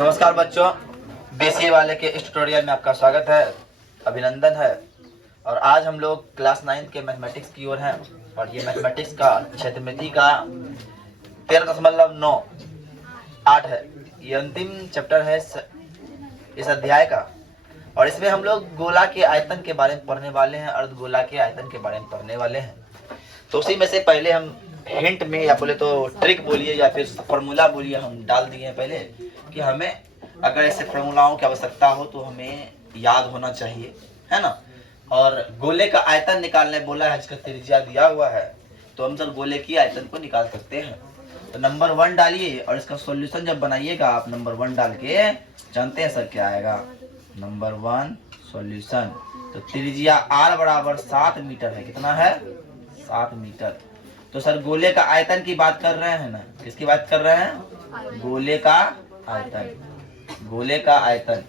नमस्कार बच्चों, बीसीए वाले के इस ट्यूटोरियल में आपका स्वागत है, अभिनंदन है। और आज हम लोग क्लास 9 के मैथमेटिक्स की ओर हैं और ये मैथमेटिक्स का क्षेत्रमिति का 13.98 है। ये अंतिम चैप्टर है इस अध्याय का और इसमें हम लोग गोला के आयतन के बारे में पढ़ने वाले हैं, अर्धगोला के आयतन के बारे में पढ़ने वाले हैं। तो उसी में से पहले हम हिंट में या बोले तो ट्रिक बोलिए या फिर फॉर्मूला बोलिए, हम डाल दिए हैं पहले कि हमें अगर ऐसे फॉर्मूलाओं की आवश्यकता हो तो हमें याद होना चाहिए, है ना। और गोले का आयतन निकालने बोला है, जिसका त्रिज्या दिया हुआ है, तो हम सर गोले की आयतन को निकाल सकते हैं। तो नंबर 1 डालिए और इसका सॉल्यूशन जब बनाइएगा आप नंबर 1 डाल के, जानते हैं सर क्या आएगा? Number 1 solution. तो त्रिज्या r बराबर 7 मीटर है। कितना है? 7 मीटर। तो सर गोले का आयतन की बात कर रहे हैं ना, किसकी बात कर रहे हैं? गोले का आयतन। गोले का आयतन।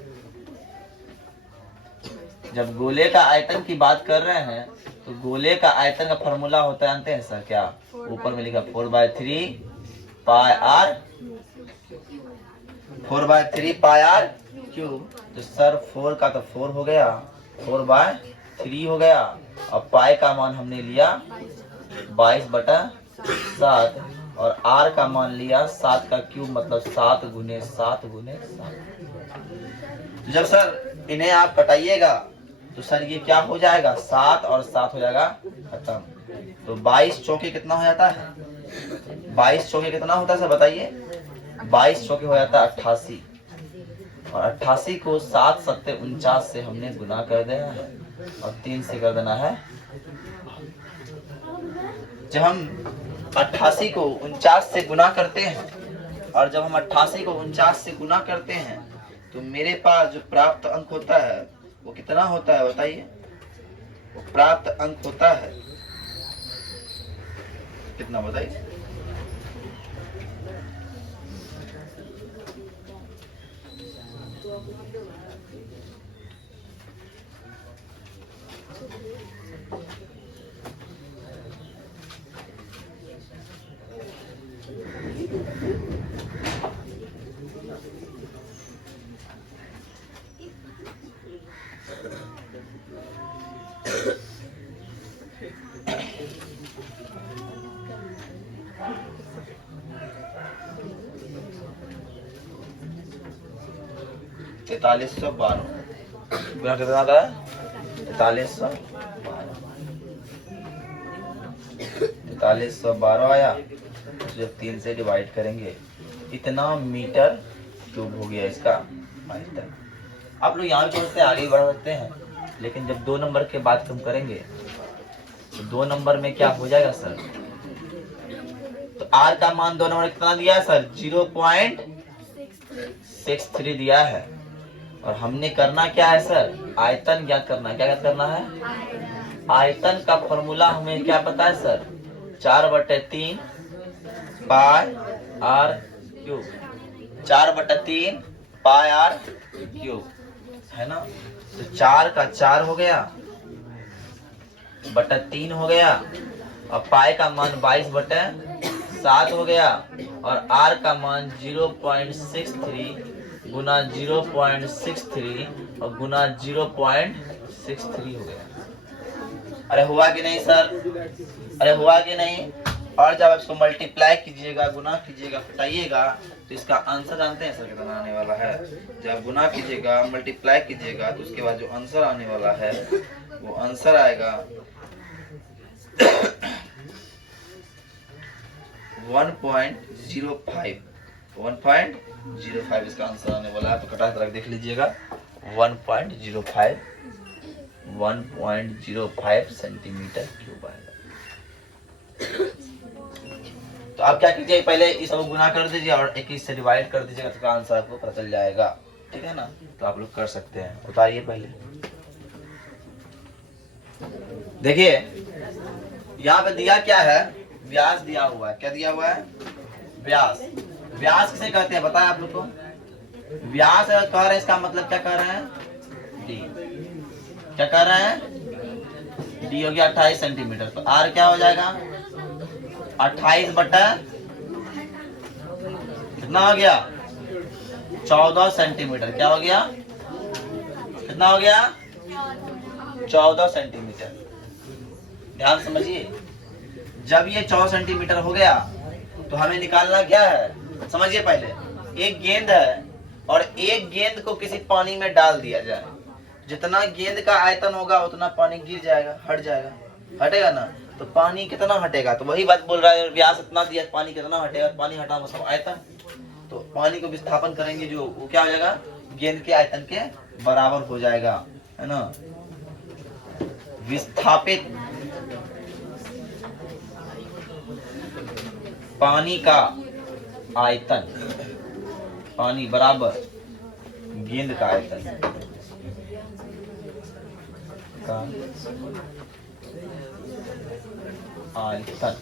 जब गोले का आयतन की बात कर रहे हैं तो गोले का आयतन का फॉर्मूला होता है, जानते हैं सर क्या? ऊपर में लिखा 4/3 pi are, 4/3 pi R cube. तो सर 4 का तो 4 हो गया, 4/3 हो गया और पाई का मान हमने लिया 22/7 और r का मान लिया 7 का क्यूब, मतलब 7 गुने 7 गुने 7। जब सर इन्हें आप कटाइएगा तो सर ये क्या हो जाएगा? 7 और 7 हो जाएगा खत्म। तो 22 चौके कितना हो जाता है? 22 चौके कितना होता है सर बताइए? 22 चौके हो जाता है 88 और 88 को 7 सत्ते 49 से हमने गुना कर देना है और 3 से कर देना है। जब हम 88 को 49 से गुना करते हैं और जब हम 88 को 49 से गुना करते हैं तो मेरे पास जो प्राप्त अंक होता है वो कितना होता है बताइए? वो प्राप्त अंक होता है कितना बताइए? तैतालीस सौ 12 कितना था? 4312 आया। जब 3 से डिवाइड करेंगे इतना मीटर क्यूब हो गया इसका आयतन। आप लोग यहाँ पे आगे बढ़ सकते हैं, लेकिन जब 2 नंबर के बात हम करेंगे तो 2 नंबर में क्या हो जाएगा सर? तो r का मान 2 नंबर कितना दिया है सर? 0.63 दिया है और हमने करना क्या है सर? आयतन ज्ञात करना है। क्या ज्ञात करना है? आयतन का फॉर्मूला हमें क्या पता है sir? 4/3 pi R cube. 4/3 pi R cube है ना। तो 4 का 4 हो गया बटा 3 हो गया और पाई का मान 22/7 हो गया और r का मान 0.63 गुना 0.63 और गुना 0.63 हो गया। अरे हुआ कि नहीं सर? अरे हुआ कि नहीं? और जब इसको मल्टीप्लाई कीजिएगा, गुना कीजिएगा, घटाइएगा तो इसका आंसर जानते हैं सर कितना आने वाला है? जब गुना कीजिएगा, मल्टीप्लाई कीजिएगा तो उसके बाद जो आंसर आने वाला है वो आंसर आएगा 1.05 इसका आंसर आने वाला है। तो कटा तरह देख लीजिएगा 1.05 सेंटीमीटर क्यूब आएगा। तो आप क्या कीजिए, पहले इस सब गुना कर दीजिए और 21 से डिवाइड कर दीजिएगा तो आंसर आपको पता चल जाएगा, ठीक है ना। तो आप लोग कर सकते हैं। उतारिए पहले, देखिए यहाँ पे दिया क्या है? व्यास दिया हुआ है। क्या दिया हुआ है? व्यास। व्यास किसे कहते हैं बताएं आप लोग को? व्यास अगर कह रहे हैं इसका मतलब क्या कह रहे हैं? डी। क्या कह रहे हैं? डी हो गया 28 सेंटीमीटर। तो आर क्या हो जाएगा? 28 बटा कितना हो गया? 14 सेंटीमीटर। क्या हो गया? कितना हो गया? 14 सेंटीमीटर। ध्यान समझिए, जब ये 14 सेंटीमीटर हो गया तो हमें निकालना क्या है? समझिए, पहले एक गेंद है और एक गेंद को किसी पानी में डाल दिया जाए, जितना गेंद का आयतन होगा उतना पानी गिर जाएगा, हट जाएगा, हटेगा ना? तो पानी कितना हटेगा? तो वही बात बोल रहा है, व्यास इतना दिया, पानी कितना हटेगा? पानी हटा मतलब आयतन। तो पानी को विस्थापन करेंगे जो वो क्या हो जाएगा? गेंद के आयतन के बराबर हो जाएगा, है ना? विस्थापित पानी का आयतन, पानी बराबर गेंद का आयतन का आयतन।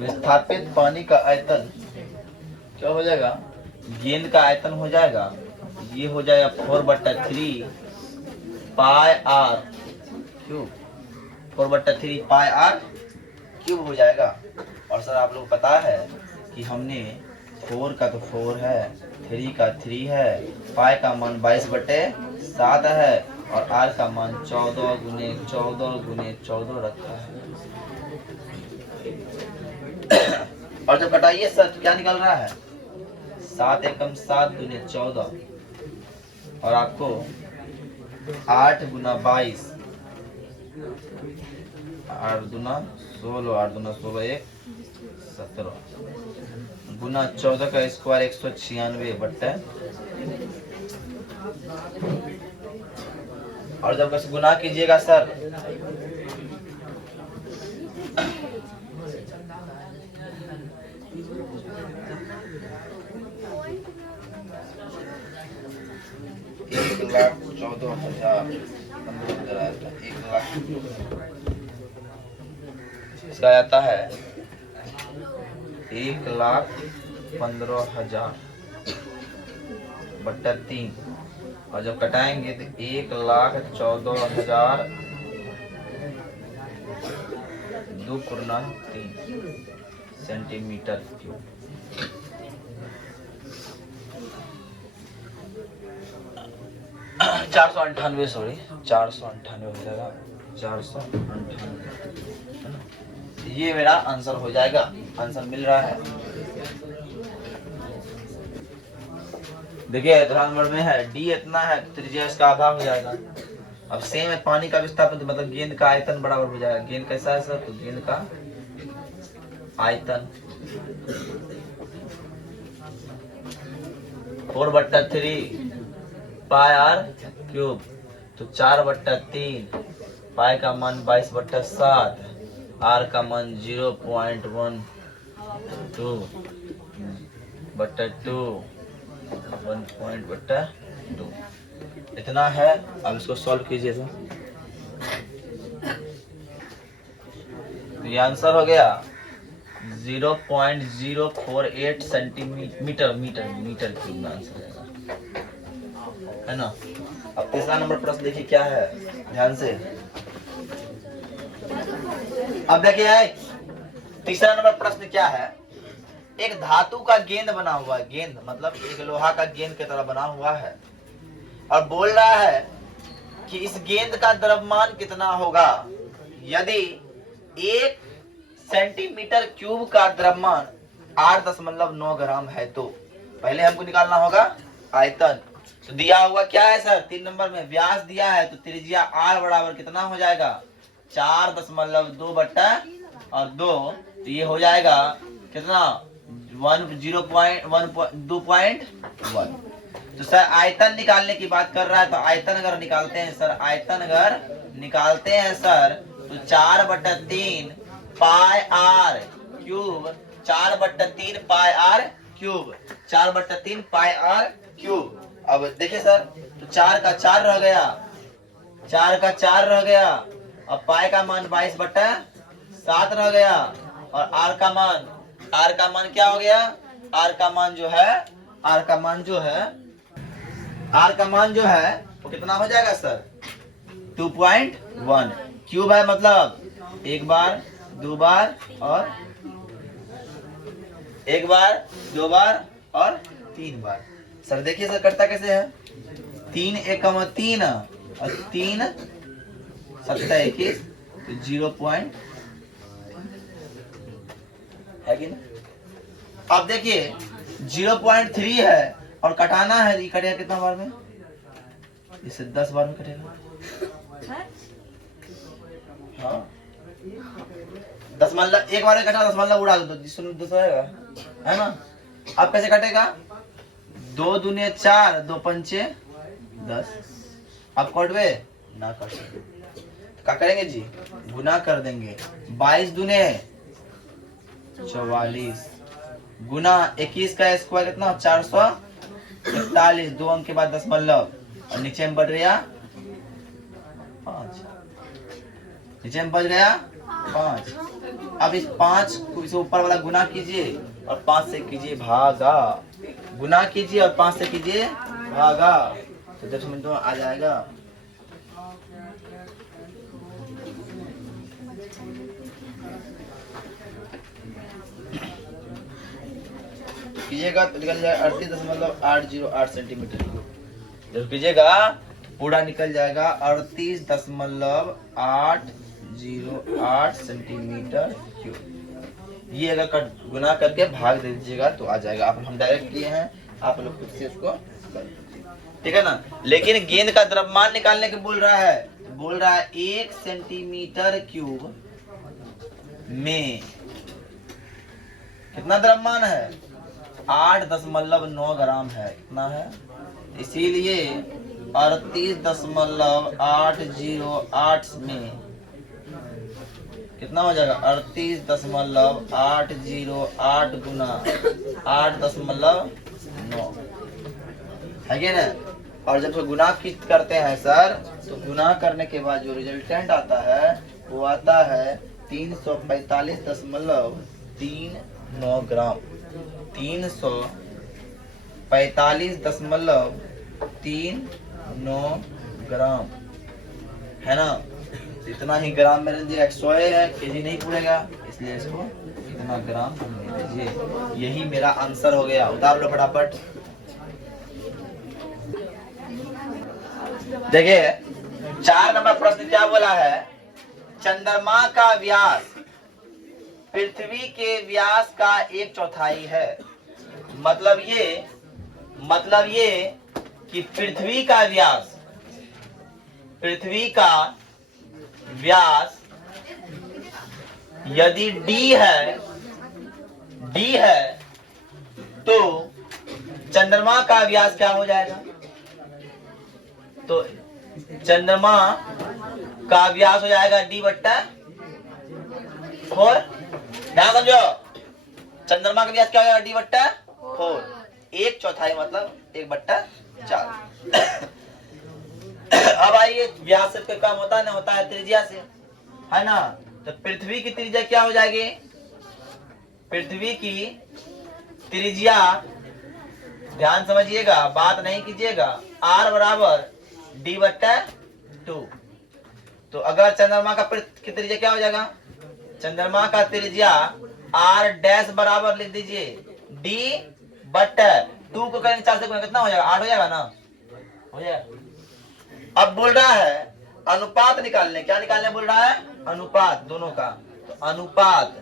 विस्थापित पानी का आयतन क्या हो जाएगा? गेंद का आयतन हो जाएगा, ये हो जाएगा 4/3 pi R cube. 4/3 pi R cube हो जाएगा। और सर आप लोग पता है कि हमने 4 का तो 4 है, 3 का 3 है, पाई का मान 22/7 है और आर का मान 14 गुने 14 गुने 14 रखा है। और जब घटाइए सर तो क्या निकल रहा है? 7 एकम 7 गुने 14 और आपको 8 गुना 22, 8 दुना 16, 8 दुना 16 1 17 गुना 14 का स्क्वायर 196 और जब बस गुना कीजिएगा सर एक लाख 14,000 1 लाख इसका आता है 1,15,000 बट्टा 3 और जब कटाएंगे तो 1,14,000 2 गुना 3 सेंटीमीटर क्यूब। 498 सॉरी 498 हो जाएगा, 498 ये मेरा आंसर हो जाएगा। आंसर मिल रहा है, देखिए ध्यान में है डी इतना है, त्रिज्या इसका आधा हो जाएगा। अब सेम है पानी का विस्थापन तो मतलब गेंद का आयतन बराबर हो जाएगा। गेंद कैसा है सर? तो गेंद का आयतन 4/3 पाई आर क्यूब, तो 4/3 पाई का मान 22/7, आर का मान 0.12/2 1.2 इतना है। अब इसको सॉल्व कीजिए तो ये आंसर हो गया 0.048 सेंटीमीटर मीटर क्यूब में आंसर है ना। अब तीसरा नंबर प्रश्न देखिए क्या है, ध्यान से। अब देखिए तीसरा नंबर प्रश्न क्या है। एक धातु का गेंद बना हुआ है, गेंद मतलब एक लोहा का गेंद की तरह बना हुआ है और बोल रहा है कि इस गेंद का द्रव्यमान कितना होगा यदि 1 सेंटीमीटर क्यूब का द्रव्यमान 8.9 ग्राम है। तो पहले हमको निकालना होगा आयतन। तो दिया हुआ क्या है सर? 3 नंबर में व्यास दिया है, तो त्रिज्या r बराबर कितना हो जाएगा? 4.2 तो ये हो जाएगा कितना? 2.1। तो सर आयतन निकालने की बात कर रहा है, तो आयतन अगर निकालते हैं सर, आयतन अगर निकालते हैं सर तो 4/3 pi R cube, 4/3 pi R cube, 4/3 pi R cube. अब देखिए सर, तो 4 का 4 रह गया, 4 का 4 रह गया, अब पाई का मान 22/7 रह गया और आर का मान क्या हो गया? आर का मान जो है वो कितना हो जाएगा सर? 2.1 क्यूब है, मतलब एक बार, दो बार और 3 बार। सर देखिए सर कटता कैसे है, 3 एकम 3 और 3 7 21 तो 0 पॉइंट है कि ना। अब देखिए 0.3 है और कटाना है, ये कटेगा कितना बार में, इसे 10 बार में कटेगा। हाँ 10 मान लो एक बार में कटा, 10 मान लो उड़ा दो, 10 आएगा है ना। अब कैसे कटेगा, 2 दूने 4 2 पंचे 10। अब कटवे ना कर सकते तो क्या करेंगे जी, गुना कर देंगे। 22 दूने 44 गुना 21 का स्क्वायर कितना 441, 2 अंक के बाद दशमलव और नीचे में बढ़ गया 5, नीचे में बच गया 5। अब इस 5 को इसे ऊपर वाला गुना कीजिए और 5 से कीजिए भागा, गुना कीजिए और 5 से कीजिए भागा, तो 10 मिनटों में आ जाएगा। कीजिएगा तो निकल जाएगा 38.808 सेंटीमीटर क्यूब। जब कीजिएगा पूरा निकल जाएगा 38.808 सेंटीमीटर क्यूब। ये अगर गुना करके भाग दे दीजिएगा तो आ जाएगा। आप हम डायरेक्ट किए हैं, आप लोग खुद से उसको कर लीजिए, ठीक है ना। लेकिन गेंद का द्रव्यमान निकालने के बोल रहा है, 1 सेंटीमीटर क्यूब में कितना द्रव्यमान है, 8.9 ग्राम है। कितना है, इसीलिए 38.808 में कितना हो जाएगा, 38.808 गुना 8.9 है कि ना। और जब गुना करते हैं सर, तो गुना करने के बाद जो रिजल्टेंट आता है वो आता है 345.39 ग्राम, 345.39 ग्राम है ना। इतना ही ग्राम में दीजिए, 100 है, केजी नहीं पूरेगा, इसलिए इसको इतना ग्राम ले दीजिए। यही मेरा आंसर हो गया। उतार लो फटाफट। देखिए 4 नंबर प्रश्न क्या बोला है, चंद्रमा का व्यास पृथ्वी के व्यास का 1/4 है। मतलब ये कि पृथ्वी का व्यास यदि d है तो चंद्रमा का व्यास क्या हो जाएगा, तो चंद्रमा का व्यास हो जाएगा d/4। ध्यान समझो, चंद्रमा का व्यास क्या हो जाएगा, d/4, 1/4 मतलब 1/4। अब आइए, व्यास से कम होता है ना, होता है त्रिज्या से, है ना। तो पृथ्वी की त्रिज्या क्या हो जाएगी, पृथ्वी की त्रिज्या, ध्यान समझिएगा, बात नहीं कीजिएगा, r बराबर d/2। तो अगर चंद्रमा का त्रिज्या क्या हो जाएगा, चंद्रमा का त्रिज्या r डैश बराबर लिख दीजिए d/2 को करेंगे 4 से गुना, कितना हो जाएगा, 8 हो जाएगा ना, हो जाएगा। अब बोल रहा है अनुपात निकालने, क्या निकालने बोल रहा है, अनुपात दोनों का। तो अनुपात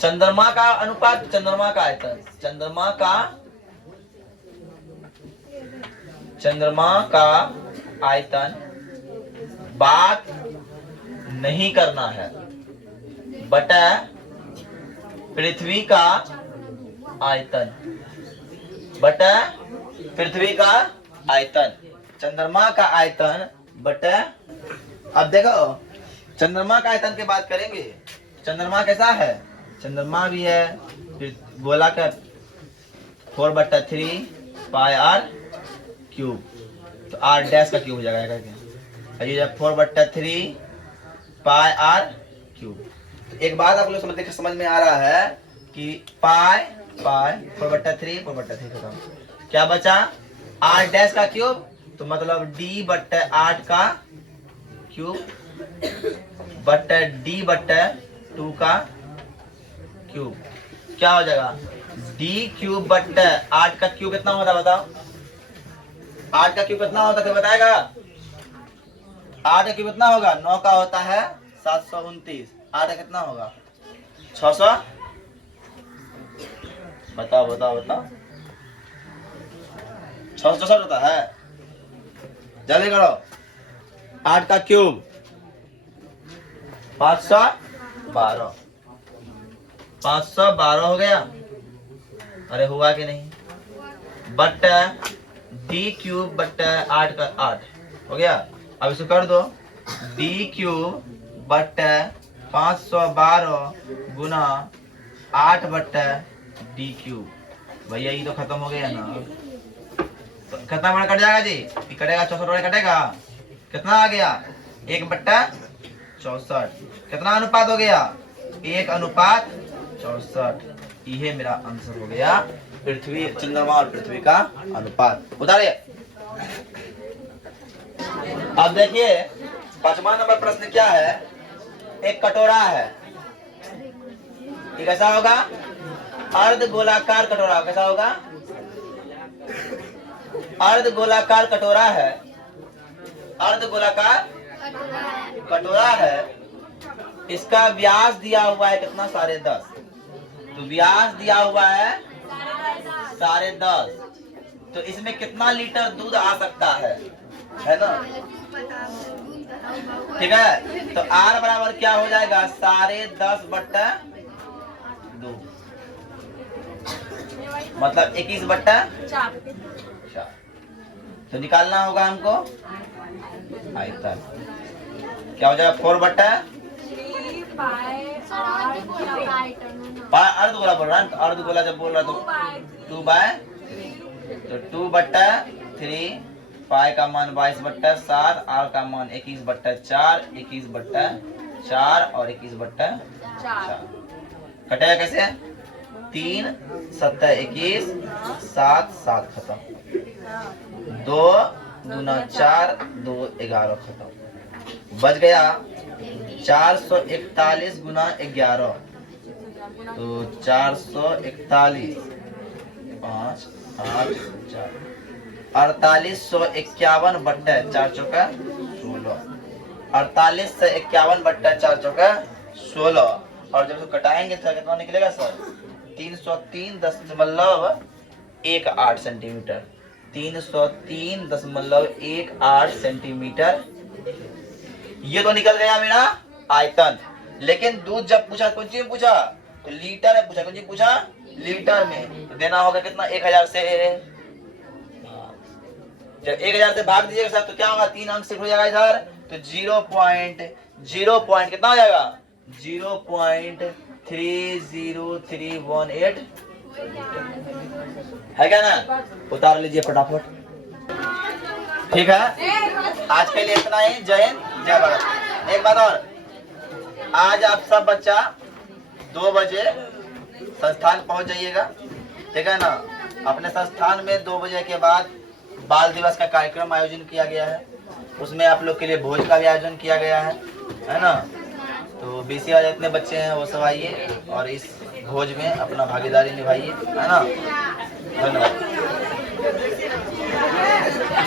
चंद्रमा का अनुपात, चंद्रमा का आयतन, चंद्रमा का आयतन बात नहीं करना है, बटा पृथ्वी का आयतन, बटा पृथ्वी का आयतन, चंद्रमा का आयतन बटा। अब देखो चंद्रमा का आयतन की बात करेंगे, चंद्रमा कैसा है, चंद्रमा भी है, फिर गोला का 4/3 पाई r क्यूब, तो r डैश का क्यूब हो जाएगा करके, ये 4/3 पाई r क्यूब। एक बात आप लोग समझ में आ रहा है कि पाई 4/3 खत्म, क्या बचा, r डैश का क्यूब, तो मतलब d/8 का क्यूब बटा d/2 का क्यूब, क्या हो जाएगा डी क्यूब बट्टा 8 का क्यूब कितना होता है बताओ? 8 का क्यूब कितना होता है, बताएगा? 8 का क्यूब कितना होगा? 9 का होता है 729। 8 का कितना होगा? 600। बताओ बताओ बताओ। 664 होता है। जल्दी करो। 8 का क्यूब 512। 512 हो गया। अरे हुआ कि नहीं? बट्टा डी क्यूब बट्टा 8 का 8 हो गया। अब इसको कर दो। डी क्यूब बट्टा 512 गुना 8 बट्टा डी क्यूब। भैया ये तो खत्म हो गया ना। तो कितना बड़ा कट जाएगा जी? ये कटेगा 64 बड़ा कटेगा। कितना आ गया? 1/64। कितना अनुपात हो गया? 1/64। ये मेरा आंसर हो गया पृथ्वी, चंद्रमा और पृथ्वी का अनुपात। उतारिए। अब देखिए 5वां नंबर प्रश्न क्या है? एक कटोरा है। ये कैसा होगा? अर्ध गोलाकार कटोरा। कैसा होगा? अर्ध गोलाकार कटोरा है। अर्ध गोलाकार कटोरा है। इसका व्यास दिया हुआ है कितना? 10.5। तो व्यास दिया हुआ है 10.5। तो इसमें कितना लीटर दूध आ सकता है ना? ठीक है। तो R बराबर क्या हो जाएगा? 10.5/2 मतलब 21/4। तो निकालना होगा हमको आयतन। क्या हो जाएगा? 4/2 अर्धगोला बोल रहा है। अर्धगोला जब बोल रहा तो 2/3 तो 2/3 पाई का मान 22/7, आर का मान 21/4, 21/4 और 21/4। कटेगा कैसे? 3 7 21 7 7 खत्म। 2 दूना 4 2 11 खत्म। बच गया 441 गुना 11। तो 441 5 8 4 4851/4 4851/4 और जब इसको कटाएंगे तो कितना निकलेगा सर? 303.18 सेंटीमीटर। 303.18 सेंटीमीटर। ये तो निकल गया मेरा आयतन। लेकिन दूध जब पूछा कौन चीज पूछा? तो लीटर में पूछा। कौन चीज पूछा? लीटर में। तो देना होगा कितना? 1000 से। जब 1000 से भाग दीजिएगा सर तो क्या होगा? 3 अंक शिफ्ट हो जाएगा इधर। तो 0.0 कितना हो जाएगा? 0.30318 है क्या ना? उतार लीजिए फटाफट। ठीक है, आज के लिए इतना ही। जय हिंद जय भारत। एक बात और, आज आप सब बच्चा 2 बजे संस्थान पहुंच जाइएगा। ठीक है ना? अपने संस्थान में 2 बजे के बाद बाल दिवस का कार्यक्रम आयोजन किया गया है। उसमें आप लोग के लिए भोज का भी आयोजन किया गया है ना? तो बीसी वाले जितने बच्चे हैं वो सब आइए और इस भोज में अपना भागीदारी निभाइए, है ना? धन्यवाद।